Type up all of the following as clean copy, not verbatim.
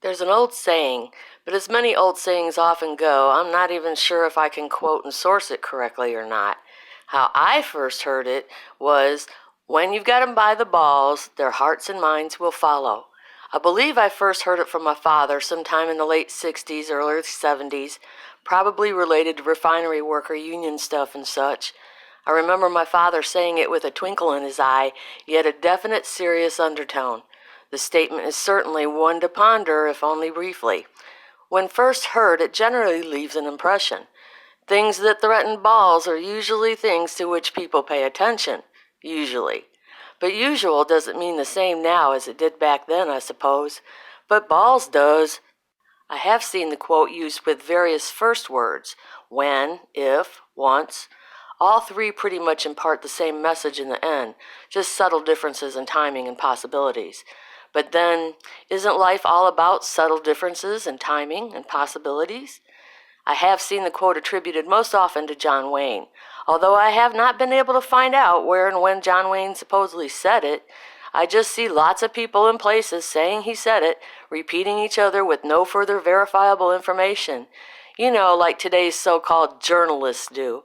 There's an old saying, but as many old sayings often go, I'm not even sure if I can quote and source it correctly or not. How I first heard it was, when you've got 'em by the balls, their hearts and minds will follow. I believe I first heard it from my father sometime in the late 60s, early 70s, probably related to refinery worker union stuff and such. I remember my father saying it with a twinkle in his eye, yet a definite serious undertone. The statement is certainly one to ponder, if only briefly. When first heard, it generally leaves an impression. Things that threaten balls are usually things to which people pay attention. Usually. But usual doesn't mean the same now as it did back then, I suppose. But balls does. I have seen the quote used with various first words: when, if, once. All three pretty much impart the same message in the end, just subtle differences in timing and possibilities. But then, isn't life all about subtle differences in timing and possibilities? I have seen the quote attributed most often to John Wayne, although I have not been able to find out where and when John Wayne supposedly said it. I just see lots of people and places saying he said it, repeating each other with no further verifiable information. You know, like today's so-called journalists do.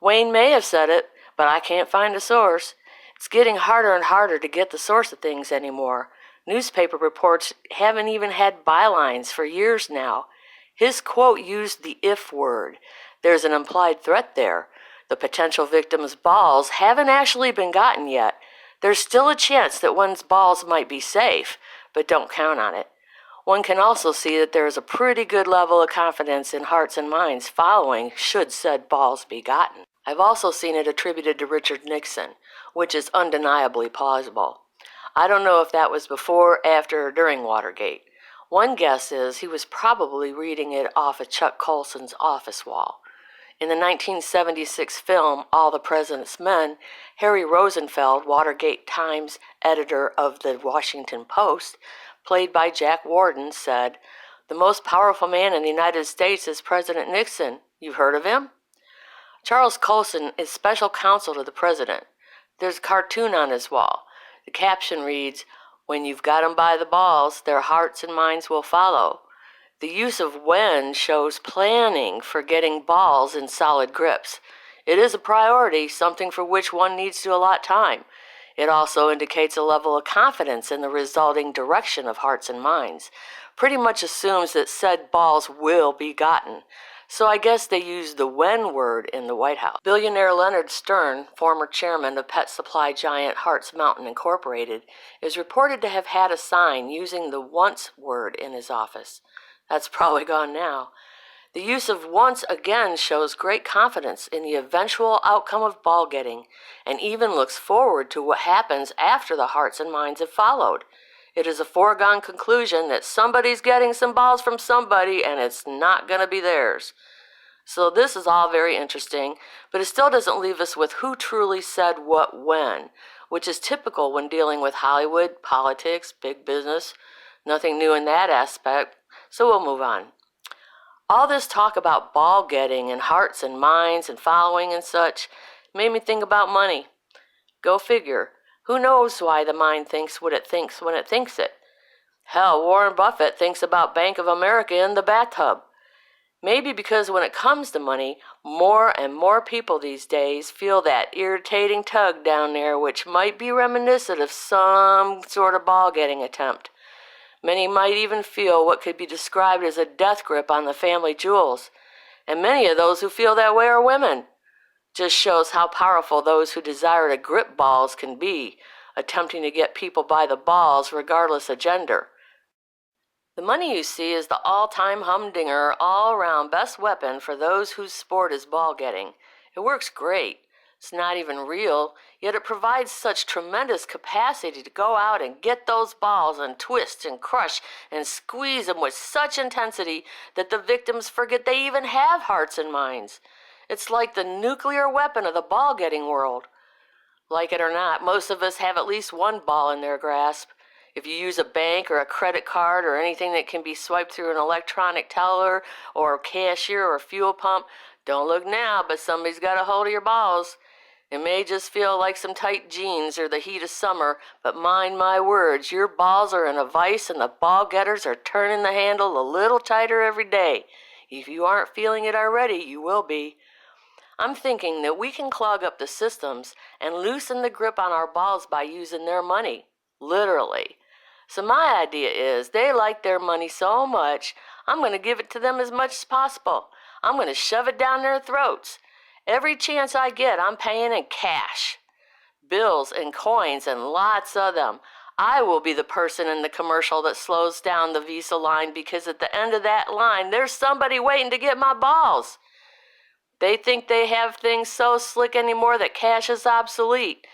Wayne may have said it, but I can't find a source. It's getting harder and harder to get the source of things anymore. Newspaper reports haven't even had bylines for years now. His quote used the if word. There's an implied threat there. The potential victim's balls haven't actually been gotten yet. There's still a chance that one's balls might be safe, but don't count on it. One can also see that there is a pretty good level of confidence in hearts and minds following should said balls be gotten. I've also seen it attributed to Richard Nixon, which is undeniably plausible. I don't know if that was before, after, or during Watergate. One guess is he was probably reading it off of Chuck Colson's office wall. In the 1976 film All the President's Men, Harry Rosenfeld, Watergate Times editor of the Washington Post, played by Jack Warden, said, "The most powerful man in the United States is President Nixon. You've heard of him?" Charles Colson is special counsel to the president. There's a cartoon on his wall. The caption reads, "When you've got 'em by the balls, their hearts and minds will follow." The use of when shows planning for getting balls in solid grips. It is a priority, something for which one needs to allot time. It also indicates a level of confidence in the resulting direction of hearts and minds. Pretty much assumes that said balls will be gotten. So I guess they used the when word in the White House. Billionaire Leonard Stern, former chairman of pet supply giant Hart's Mountain Incorporated, is reported to have had a sign using the once word in his office. That's probably gone now. The use of once again shows great confidence in the eventual outcome of ball getting, and even looks forward to what happens after the hearts and minds have followed. It is a foregone conclusion that somebody's getting some balls from somebody and it's not going to be theirs. So this is all very interesting, but it still doesn't leave us with who truly said what when, which is typical when dealing with Hollywood, politics, big business. Nothing new in that aspect, so we'll move on. All this talk about ball getting and hearts and minds and following and such made me think about money. Go figure. Who knows why the mind thinks what it thinks when it thinks it? Hell, Warren Buffett thinks about Bank of America in the bathtub. Maybe because when it comes to money, more and more people these days feel that irritating tug down there which might be reminiscent of some sort of ball-getting attempt. Many might even feel what could be described as a death grip on the family jewels. And many of those who feel that way are women. Just shows how powerful those who desire to grip balls can be, attempting to get people by the balls regardless of gender. The money you see is the all-time humdinger, all-around best weapon for those whose sport is ball getting. It works great. It's not even real, yet it provides such tremendous capacity to go out and get those balls and twist and crush and squeeze them with such intensity that the victims forget they even have hearts and minds. It's like the nuclear weapon of the ball-getting world. Like it or not, most of us have at least one ball in their grasp. If you use a bank or a credit card or anything that can be swiped through an electronic teller or cashier or fuel pump, don't look now, but somebody's got a hold of your balls. It may just feel like some tight jeans or the heat of summer, but mind my words, your balls are in a vise and the ball getters are turning the handle a little tighter every day. If you aren't feeling it already, you will be. I'm thinking that we can clog up the systems and loosen the grip on our balls by using their money. Literally. So my idea is they like their money so much, I'm going to give it to them as much as possible. I'm going to shove it down their throats. Every chance I get, I'm paying in cash. Bills and coins and lots of them. I will be the person in the commercial that slows down the Visa line because at the end of that line, there's somebody waiting to get my balls. They think they have things so slick anymore that cash is obsolete.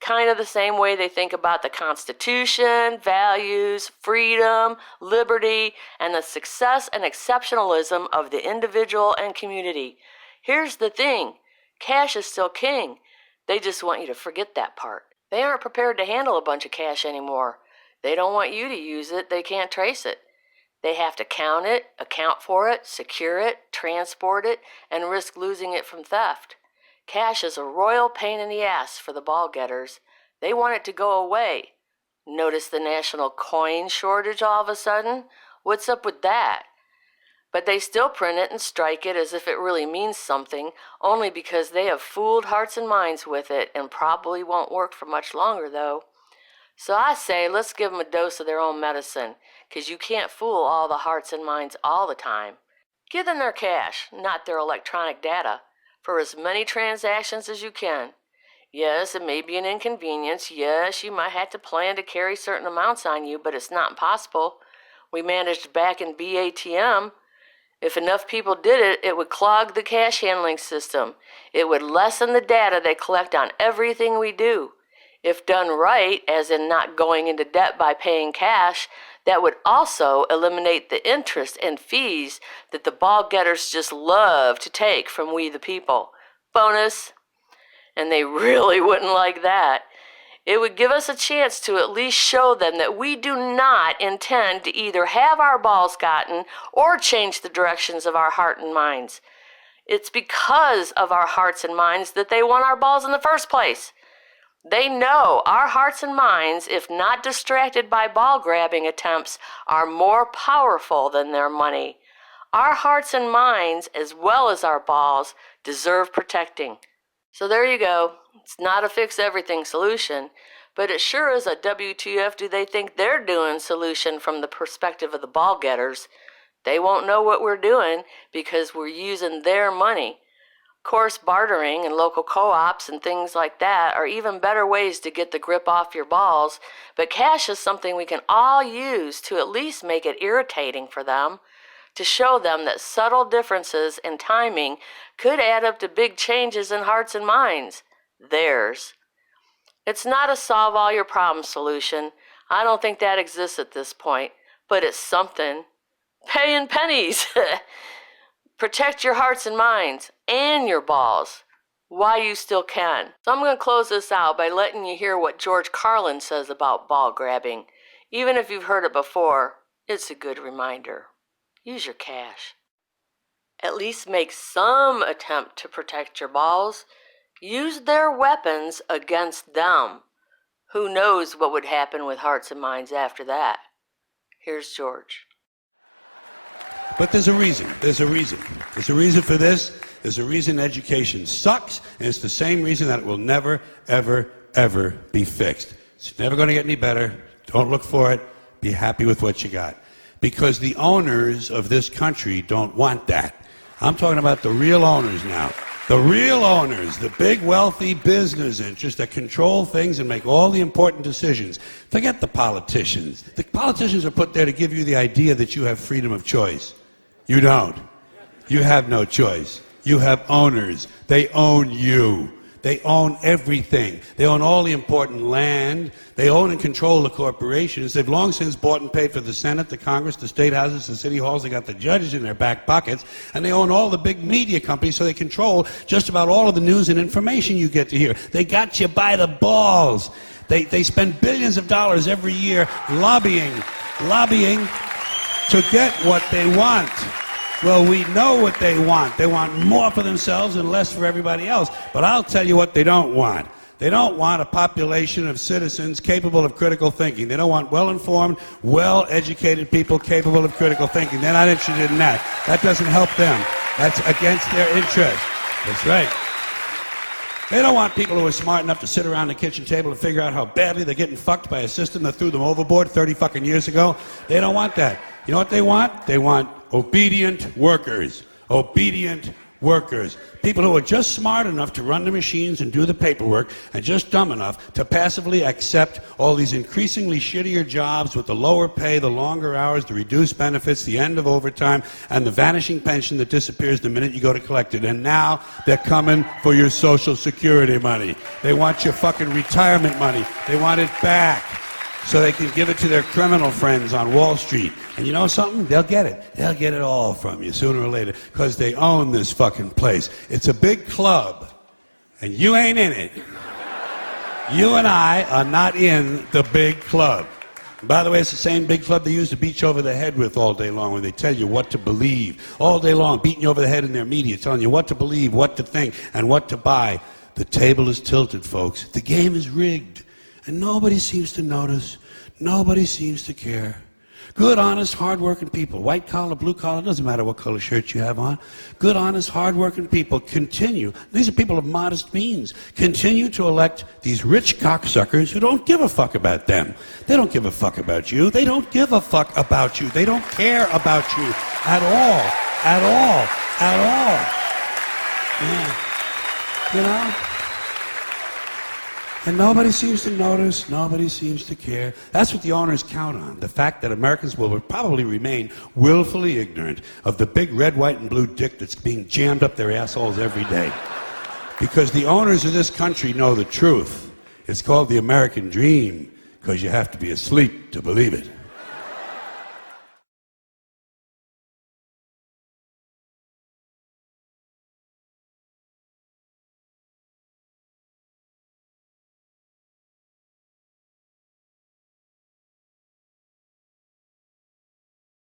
Kind of the same way they think about the Constitution, values, freedom, liberty, and the success and exceptionalism of the individual and community. Here's the thing, cash is still king. They just want you to forget that part. They aren't prepared to handle a bunch of cash anymore. They don't want you to use it, they can't trace it. They have to count it, account for it, secure it, transport it, and risk losing it from theft. Cash is a royal pain in the ass for the ball getters. They want it to go away. Notice the national coin shortage all of a sudden? What's up with that? But they still print it and strike it as if it really means something, only because they have fooled hearts and minds with it and probably won't work for much longer, though. So I say let's give them a dose of their own medicine, 'cause you can't fool all the hearts and minds all the time. Give them their cash, not their electronic data, for as many transactions as you can. Yes, it may be an inconvenience. Yes, you might have to plan to carry certain amounts on you, but it's not impossible. We managed back in BATM. If enough people did it, it would clog the cash handling system. It would lessen the data they collect on everything we do. If done right, as in not going into debt by paying cash, that would also eliminate the interest and fees that the ball getters just love to take from we the people. Bonus. And they really wouldn't like that. It would give us a chance to at least show them that we do not intend to either have our balls gotten or change the directions of our heart and minds. It's because of our hearts and minds that they want our balls in the first place. They know our hearts and minds, if not distracted by ball-grabbing attempts, are more powerful than their money. Our hearts and minds, as well as our balls, deserve protecting. So there you go. It's not a fix-everything solution, but it sure is a WTF do they think they're doing solution from the perspective of the ball getters. They won't know what we're doing because we're using their money. Of course, bartering and local co-ops and things like that are even better ways to get the grip off your balls, but cash is something we can all use to at least make it irritating for them, to show them that subtle differences in timing could add up to big changes in hearts and minds. Theirs. It's not a solve all your problems solution. I don't think that exists at this point, but it's something. Paying pennies. Protect your hearts and minds, and your balls, while you still can. So I'm going to close this out by letting you hear what George Carlin says about ball grabbing. Even if you've heard it before, it's a good reminder. Use your cash. At least make some attempt to protect your balls. Use their weapons against them. Who knows what would happen with hearts and minds after that? Here's George. But there's a reason. There's a reason. There's a reason for this. There's a reason education sucks, and it's the same reason that it will never, ever, ever be fixed. It's never going to get any better. Don't look for it. Be happy with what you got. Because the owners of this country don't want that. I'm talking about the real owners now. The real owners, the big wealthy business interests that control things and make all the important decisions. Forget the politicians. The politicians are put there to give you the idea that you have freedom of choice. You don't. You have no choice. You have owners. They own you. They own everything. They own all the important land. They own and control the corporations. They've long since bought and paid for the Senate, the Congress, the state houses, the city halls. They got the judges in their back pockets. And they own all the big media companies, so they control just about all of the news and information you get to hear. They got you by the balls. They spend billions of dollars every year lobbying to get what they want. Well, we know what they want. They want more for themselves and less for everybody else. But I'll tell you what they don't want. They don't want a population of citizens capable of critical thinking. They don't want well-informed, well-educated people capable of critical thinking. They're not interested in that. That doesn't help them. That's against their interest. That's right. They don't want people who are smart enough to sit around the kitchen table and figure out how badly they're getting fucked by a system that threw them overboard 30 fucking years ago. They don't want that. You know what they want? They want obedient workers. Obedient workers. People who are just smart enough to run the machines and do the paperwork and just dumb enough to passively accept all these increasingly shittier jobs with the lower pay, the longer hours, the reduced benefits, the end of overtime, and the vanishing pension that disappears the minute you go to collect it. And now they're coming for your Social Security money. They want your fucking retirement money. They want it back so they can give it to their criminal friends on Wall Street. And you know something? They'll get it. They'll get it all from you sooner or later because they own this fucking place. It's a big club, and you ain't in it. You and I are not in the big club. And by the way, it's the same big club they use to beat you over the head with all day long when they tell you what to believe. All day long, beating you over the head in their media, telling you what to believe, what to think, and what to buy. The table is tilted, folks. The game is rigged. And nobody seems to notice. Nobody seems to care. Good, honest, hard-working people, white collar, blue collar, doesn't matter what color shirt you have on. Good, honest, hard-working people continue. These are people of modest means. Continue to elect these rich cocksuckers who don't give a fuck about them. They don't give a fuck about you. They don't give a fuck about you. They don't care about you at all. At all. At all. Yeah. You know? And nobody seems to notice, nobody seems to care. That's what the owners count on, the fact that Americans will probably remain willfully ignorant of the big red, white, and blue dick that's being jammed up their assholes every day. Because the owners of this country know the truth. It's called the American dream, because you have to be asleep to believe it.